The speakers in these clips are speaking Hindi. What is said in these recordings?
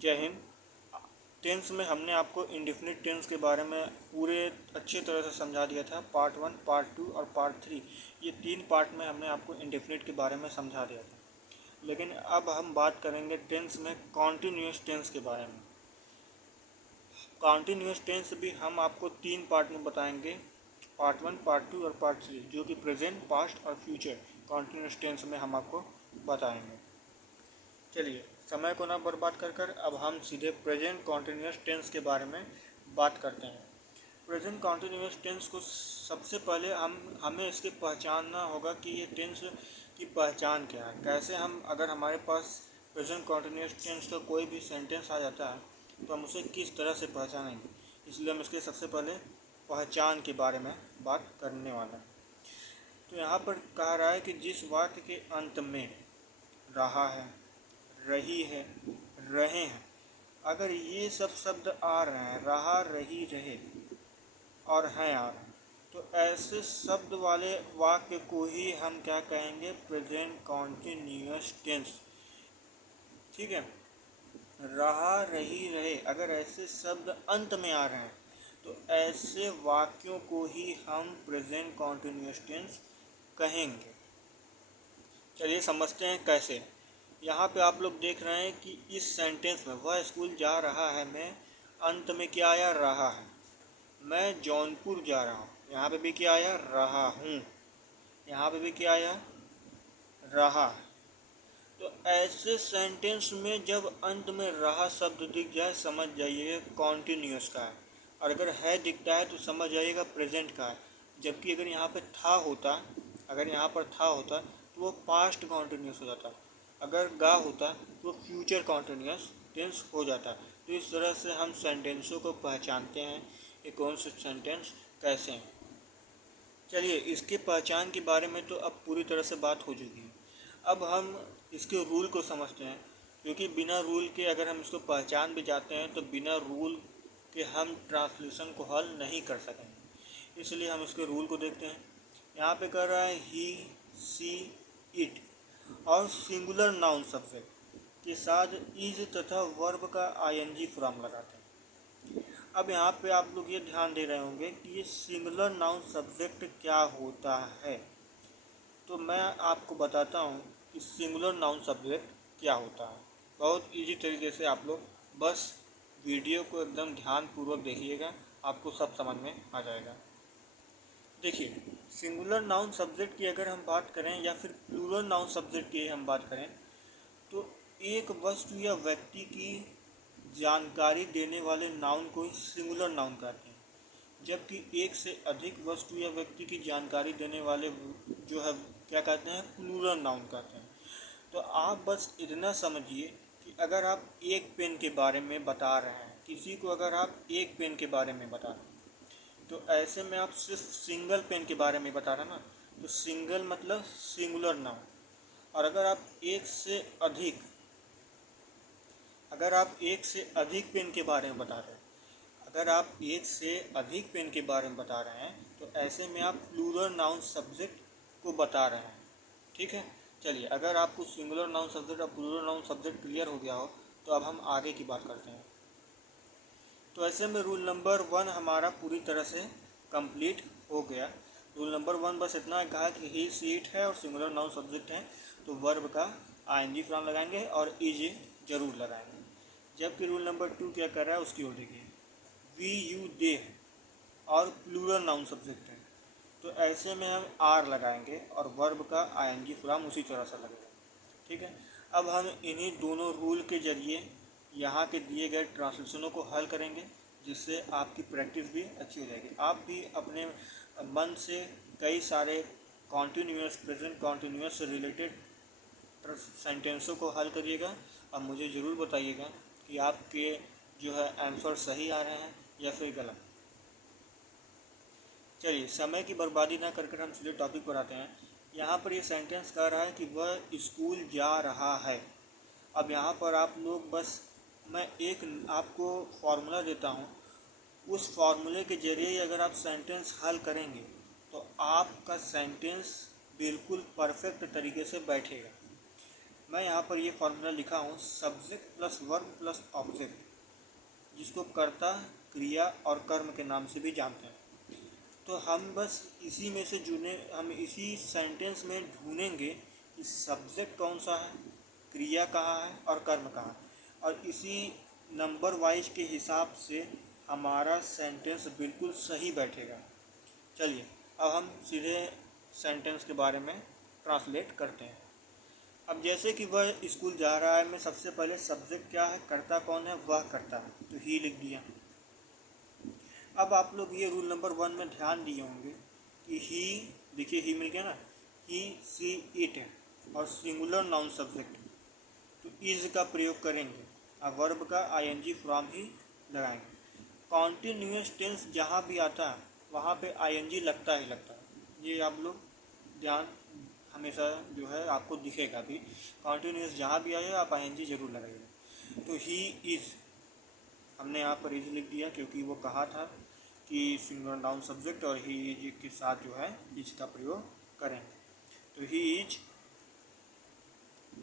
जय हिंद। टेंस में हमने आपको इंडेफिनिट टेंस के बारे में पूरे अच्छे तरह से समझा दिया था। पार्ट 1, पार्ट 2 और पार्ट 3, ये 3 पार्ट में हमने आपको इंडेफिनिट के बारे में समझा दिया था। लेकिन अब हम बात करेंगे टेंस में कॉन्टिन्यूस टेंस के बारे में। कॉन्टिन्यूस टेंस भी हम आपको 3 पार्ट में बताएंगे, पार्ट 1, पार्ट 2 और पार्ट 3, जो कि प्रेजेंट, पास्ट और फ्यूचर कॉन्टिन्यूस टेंस में हम आपको बताएंगे। चलिए, समय को ना बर्बाद कर कर अब हम सीधे प्रेजेंट कॉन्टिन्यूस टेंस के बारे में बात करते हैं। प्रेजेंट कॉन्टिन्यूस टेंस को सबसे पहले हमें इसकी पहचानना होगा कि ये टेंस की पहचान क्या है। कैसे हम, अगर हमारे पास प्रेजेंट कॉन्टिन्यूस टेंस का कोई भी सेंटेंस आ जाता है तो हम उसे किस तरह से पहचानेंगे, इसलिए हम इसके सबसे पहले पहचान के बारे में बात करने वाले हैं। तो यहाँ पर कहा रहा है कि जिस वाक्य के अंत में रहा है, रही है, रहे हैं, अगर ये सब शब्द आ रहे हैं, रहा, रही, रहे और हैं आ रहे हैं, तो ऐसे शब्द वाले वाक्य को ही हम क्या कहेंगे, प्रेजेंट कॉन्टिन्यूअस टेंस। ठीक है, रहा, रही, रहे, अगर ऐसे शब्द अंत में आ रहे हैं तो ऐसे वाक्यों को ही हम प्रेजेंट कॉन्टिन्यूअस टेंस कहेंगे। चलिए समझते हैं कैसे। यहाँ पे आप लोग देख रहे हैं कि इस सेंटेंस में वह स्कूल जा रहा है में अंत में क्या आया, रहा है। मैं जौनपुर जा रहा हूँ, यहाँ पे भी क्या आया, रहा हूँ। यहाँ पे भी क्या आया, रहा है। तो ऐसे सेंटेंस में जब अंत में रहा शब्द दिख जाए, समझ जाइएगा कॉन्टिन्यूअस का है, और अगर है दिखता है तो समझ जाइएगा प्रेजेंट का है। जबकि अगर यहाँ पे था होता, अगर यहाँ पर था होता तो वो पास्ट कॉन्टिन्यूअस हो जाता, अगर गा होता तो फ्यूचर कॉन्टिन्यूअस टेंस हो जाता। तो इस तरह से हम सेंटेंसों को पहचानते हैं कि कौन से सेंटेंस कैसे हैं। चलिए, इसकी पहचान के बारे में तो अब पूरी तरह से बात हो चुकी है। अब हम इसके रूल को समझते हैं, क्योंकि बिना रूल के अगर हम इसको पहचान भी जाते हैं तो बिना रूल के हम ट्रांसलेशन को हल नहीं कर सकेंगे। इसलिए हम इसके रूल को देखते हैं। यहाँ पे कर रहा है ही, सी, इट और सिंगुलर नाउन सब्जेक्ट के साथ इज तथा वर्ब का आईएनजी फॉर्म लगाते हैं। अब यहाँ पे आप लोग ये ध्यान दे रहे होंगे कि ये सिंगुलर नाउन सब्जेक्ट क्या होता है। तो मैं आपको बताता हूँ कि सिंगुलर नाउन सब्जेक्ट क्या होता है। बहुत इजी तरीके से आप लोग बस वीडियो को एकदम ध्यानपूर्वक देखिएगा, आपको सब समझ में आ जाएगा। देखिए, सिंगुलर नाउन सब्जेक्ट की अगर हम बात करें या फिर प्लूरल नाउन सब्जेक्ट की हम बात करें तो एक वस्तु या व्यक्ति की जानकारी देने वाले नाउन को ही सिंगुलर नाउन कहते हैं, जबकि एक से अधिक वस्तु या व्यक्ति की जानकारी देने वाले जो है क्या कहते हैं, प्लूरल नाउन कहते हैं। तो आप बस इतना समझिए कि अगर आप एक पेन के बारे में बता रहे हैं, किसी को अगर आप एक पेन के बारे में बता रहे हैं तो ऐसे में आप सिर्फ सिंगल पेन के बारे में बता रहे हैं ना, तो सिंगल मतलब सिंगुलर नाउन। और अगर आप एक से अधिक पेन के बारे में बता रहे हैं, अगर आप एक से अधिक पेन के बारे में बता रहे हैं तो ऐसे में आप प्लूरल नाउन सब्जेक्ट को बता रहे हैं। ठीक है, चलिए, अगर आपको सिंगुलर नाउन सब्जेक्ट और प्लूरल नाउन सब्जेक्ट क्लियर हो गया हो तो अब हम आगे की बात करते हैं। तो ऐसे में रूल नंबर 1 हमारा पूरी तरह से कंप्लीट हो गया। रूल नंबर 1 बस इतना कहा कि ही, सी, इट है और सिंगुलर नाउन सब्जेक्ट है तो वर्ब का आईएनजी फॉर्म लगाएंगे और इज जरूर लगाएंगे। जबकि रूल नंबर 2 क्या कर रहा है उसकी ओर देखिए, वी, यू, दे और प्लूरल नाउन सब्जेक्ट है तो ऐसे में हम आर लगाएंगे और वर्ब का आईएनजी फॉर्म उसी तरह से लगेगा। ठीक है, अब हम इन्हीं दोनों रूल के जरिए यहाँ के दिए गए ट्रांसलेशनों को हल करेंगे, जिससे आपकी प्रैक्टिस भी अच्छी हो जाएगी। आप भी अपने मन से कई सारे कॉन्टीन्यूअस, प्रेजेंट कॉन्टीन्यूअस से रिलेटेड सेंटेंसों को हल करिएगा और मुझे ज़रूर बताइएगा कि आपके जो है आंसर सही आ रहे हैं या फिर गलत। चलिए, समय की बर्बादी ना कर हम सीधे टॉपिक पर आते हैं। यहाँ पर ये सेंटेंस कह रहा है कि वह स्कूल जा रहा है। अब यहाँ पर आप लोग बस, मैं एक आपको फार्मूला देता हूँ, उस फार्मूले के जरिए अगर आप सेंटेंस हल करेंगे तो आपका सेंटेंस बिल्कुल परफेक्ट तरीके से बैठेगा। मैं यहाँ पर ये फॉर्मूला लिखा हूँ subject plus verb plus object, जिसको कर्ता, क्रिया और कर्म के नाम से भी जानते हैं। तो हम बस इसी में से हम इसी सेंटेंस में ढूंढेंगे कि सब्जेक्ट कौन सा है, क्रिया कहाँ है और कर्म कहाँ है, और इसी नंबर वाइज के हिसाब से हमारा सेंटेंस बिल्कुल सही बैठेगा। चलिए अब हम सीधे सेंटेंस के बारे में ट्रांसलेट करते हैं। अब जैसे कि वह स्कूल जा रहा है, मैं सबसे पहले सब्जेक्ट क्या है, कर्ता कौन है, वह करता है, तो ही लिख दिया। अब आप लोग ये रूल नंबर 1 में ध्यान दिए होंगे कि ही, देखिए ही मिल गया ना, ही सी इट है और सिंगुलर नाउन सब्जेक्ट, तो इज का प्रयोग करेंगे। अब वर्ब का आईएनजी फ्रॉम ही लगाएंगे। कॉन्टिन्यूस टेंस जहाँ भी आता है वहाँ पे आईएनजी लगता ही लगता है, ये आप लोग ध्यान हमेशा जो है आपको दिखेगा भी। कॉन्टिन्यूस जहाँ भी आए आप आईएनजी जरूर लगाइएगा। तो ही इज़, हमने यहाँ पर इज लिख दिया क्योंकि वो कहा था कि सिंगुलर नाउन सब्जेक्ट और ही इज के साथ जो है इज का प्रयोग करेंगे। तो ही इज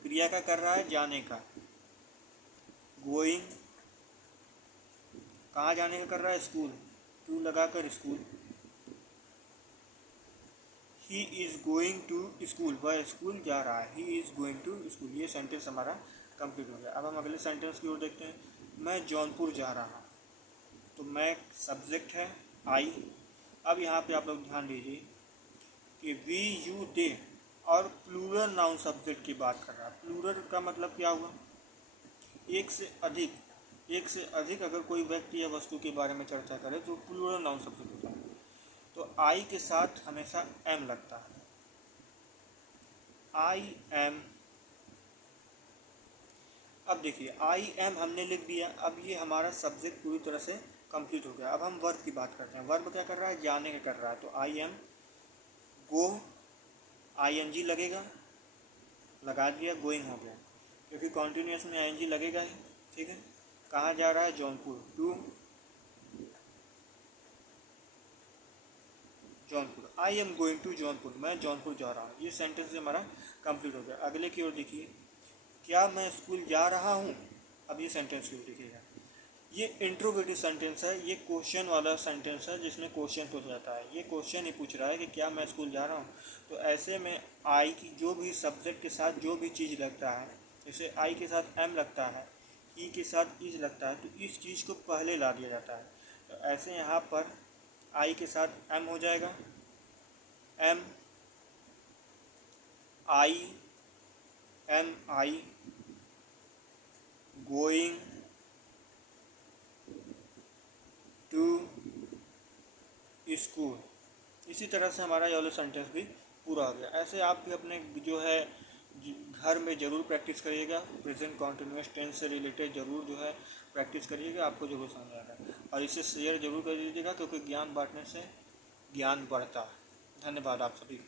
क्रिया का कर रहा है, जाने का। गोइंग कहाँ जाने का कर रहा है, स्कूल, टू लगाकर school. He is going to school, वह स्कूल जा रहा है, he is going to school. ये सेंटेंस हमारा कंप्लीट हो गया। अब हम अगले सेंटेंस की ओर देखते हैं। मैं जौनपुर जा रहा हूँ, तो मैं सब्जेक्ट है आई। अब यहाँ पे आप लोग ध्यान दीजिए कि वी यू दे और प्लूरल नाउन सब्जेक्ट की बात कर रहा है। प्लूरल का मतलब क्या हुआ, एक से अधिक अगर कोई व्यक्ति या वस्तु के बारे में चर्चा करे तो प्लूरल नाउन सब्जेक्ट होता है। तो आई के साथ हमेशा एम लगता है, आई एम। अब देखिए आई एम हमने लिख दिया। अब ये हमारा सब्जेक्ट पूरी तरह से कंप्लीट हो गया। अब हम वर्ब की बात करते हैं। वर्ब क्या कर रहा है, जाने का कर रहा है, तो आई एम गो, आईएनजी लगेगा, लगा दिया, गोइंग हो गया, क्योंकि कॉन्टिन्यूस में आईएनजी लगेगा ही। ठीक है, कहाँ जा रहा है, Jaunpur, to Jaunpur, I am going to Jaunpur, मैं जौनपुर जा रहा हूँ। ये सेंटेंस हमारा कंप्लीट हो गया। अगले की ओर देखिए, क्या मैं स्कूल जा रहा हूँ। अब ये सेंटेंस की ओर देखिएगा, ये इंट्रोगेटिव सेंटेंस है, ये क्वेश्चन वाला सेंटेंस है जिसमें क्वेश्चन पूछ जाता है। ये क्वेश्चन ही पूछ रहा है कि क्या मैं स्कूल जा रहा हूँ। तो ऐसे में आई की जो भी सब्जेक्ट के साथ जो भी चीज़ लगता है, जैसे आई के साथ एम लगता है, ई के साथ इज लगता है, तो इस चीज़ को पहले ला दिया जाता है। तो ऐसे यहाँ पर आई के साथ एम हो जाएगा, am I, am I going to school. इसी तरह से हमारा ये वाला सेंटेंस भी पूरा हो गया। ऐसे आप भी अपने जो है घर में ज़रूर प्रैक्टिस करिएगा। प्रेजेंट कॉन्टिन्यूस टेंस से रिलेटेड ज़रूर जो है प्रैक्टिस करिएगा, आपको ज़रूर समझ आएगा। और इसे शेयर ज़रूर कर दीजिएगा, क्योंकि ज्ञान बांटने से ज्ञान बढ़ता है। धन्यवाद आप सभी।